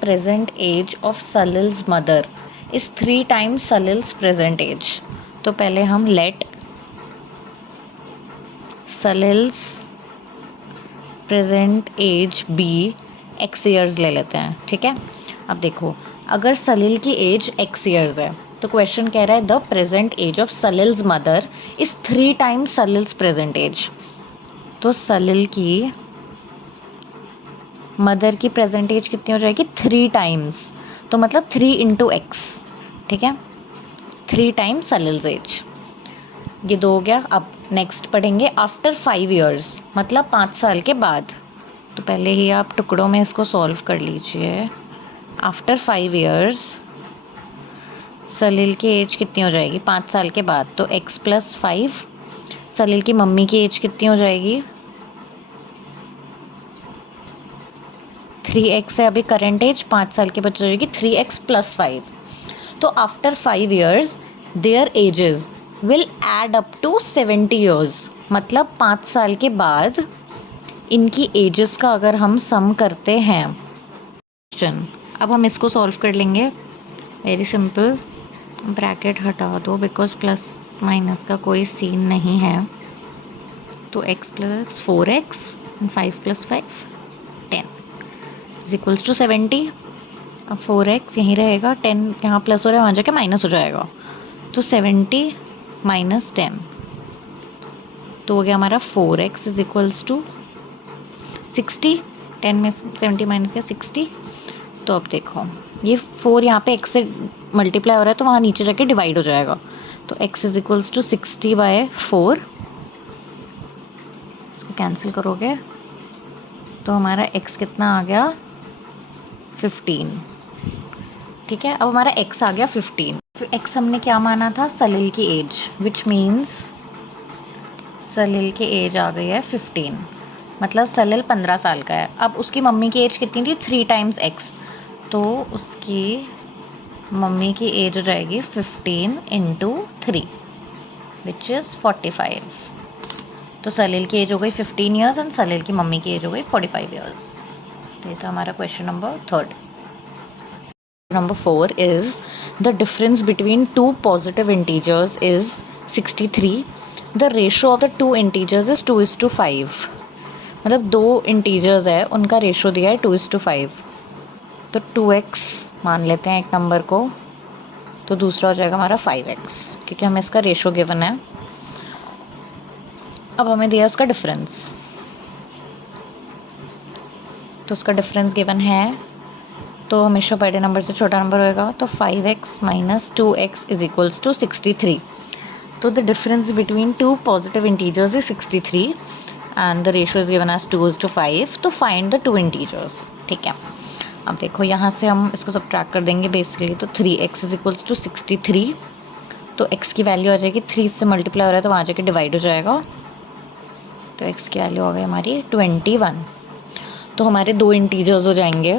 Present age of Salil's mother is 3 times Salil's present age. तो पहले हम let Salil's present age be x years ले लेते हैं, ठीक है। अब देखो, अगर सलिल की एज एक्स ईयर्स है तो क्वेश्चन कह रहा है the present age of Salil's mother is 3 times Salil's present age. तो सलिल की मदर की प्रेजेंट एज कितनी हो जाएगी? 3 times, तो मतलब 3 into x, ठीक है। 3 times सलिल्स एज, ये 2 हो गया। अब नेक्स्ट पढ़ेंगे आफ्टर 5 years, मतलब 5 साल के बाद। तो पहले ही आप टुकड़ों में इसको सॉल्व कर लीजिए। आफ्टर 5 years सलील की एज कितनी हो जाएगी 5 साल के बाद? तो x + 5। सलील की मम्मी की एज कितनी हो जाएगी? 3x है अभी करंट एज, 5 साल के बच्चे हो जाएगी 3x + 5। तो after 5 years there ages will add up to 70 years, मतलब 5 साल के बाद इनकी एजेस का अगर हम सम करते हैं। अब हम इसको सॉल्व कर लेंगे, वेरी सिंपल। ब्रैकेट हटा दो बिकॉज प्लस माइनस का कोई सीन नहीं है। तो x + 4x 5 + 5 10 is equals to 70। अब 4x यहीं रहेगा, 10 यहाँ प्लस हो रहा है, वहाँ जाके माइनस हो जाएगा। तो 70 - 10 तो हो गया हमारा 4x इज इक्वल्स टू 60। 10 में 70 माइनस किया 60। तो अब देखो, ये 4 यहाँ पे x से मल्टीप्लाई हो रहा है तो वहाँ नीचे जाके डिवाइड हो जाएगा। तो x इज इक्वल्स टू 60/4, इसको कैंसिल करोगे तो हमारा x कितना आ गया? 15, ठीक है। अब हमारा x आ गया 15। फिर x हमने क्या माना था? सलील की एज, विच मीन्स सलील की एज आ गई है 15, मतलब सलील 15 साल का है। अब उसकी मम्मी की एज कितनी थी? 3 times x, तो उसकी मम्मी की एज हो जाएगी 15 × 3 विच इज़ 45। तो सलील की एज हो गई 15 years एंड सलील की मम्मी की एज हो गई 45 years। तो ये तो हमारा question number 3। Number 4 is the difference between 2 positive integers is 63। The ratio of the 2 integers is 2:5। मतलब 2 इंटीजर्स है, उनका रेशो दिया है 2:5। तो 2x मान लेते हैं एक नंबर को, तो दूसरा हो जाएगा हमारा 5x, क्योंकि हमें इसका रेशो गिवन है। अब हमें दिया उसका डिफरेंस, तो उसका डिफरेंस गिवन है, तो हमेशा बड़े नंबर से छोटा नंबर होएगा। तो 5x - 2x is equals to 63। तो the difference between 2 positive integers is 63 and the ratio is given as 2:5। तो फाइंड द 2 इंटीजर्स, ठीक है। अब देखो, यहाँ से हम इसको सब्ट्रैक्ट कर देंगे बेसिकली। तो 3x इज इक्वल्स टू 63, तो x की वैल्यू आ जाएगी 3 से मल्टीप्लाई हो रहा है तो वहाँ जाके डिवाइड हो जाएगा। तो x की वैल्यू आ गई हमारी 21। तो हमारे 2 इंटीजर्स हो जाएंगे।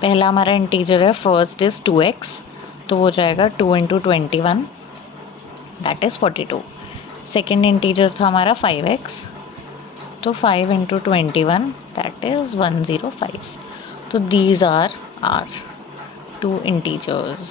पहला हमारा इंटीजर है, फर्स्ट इज 2x, तो वो हो जाएगा 2 × 21 दैट इज़ 42। सेकेंड इंटीजर था हमारा 5x, तो 5 × 21 दैट इज़ 105। तो these are our 2 integers।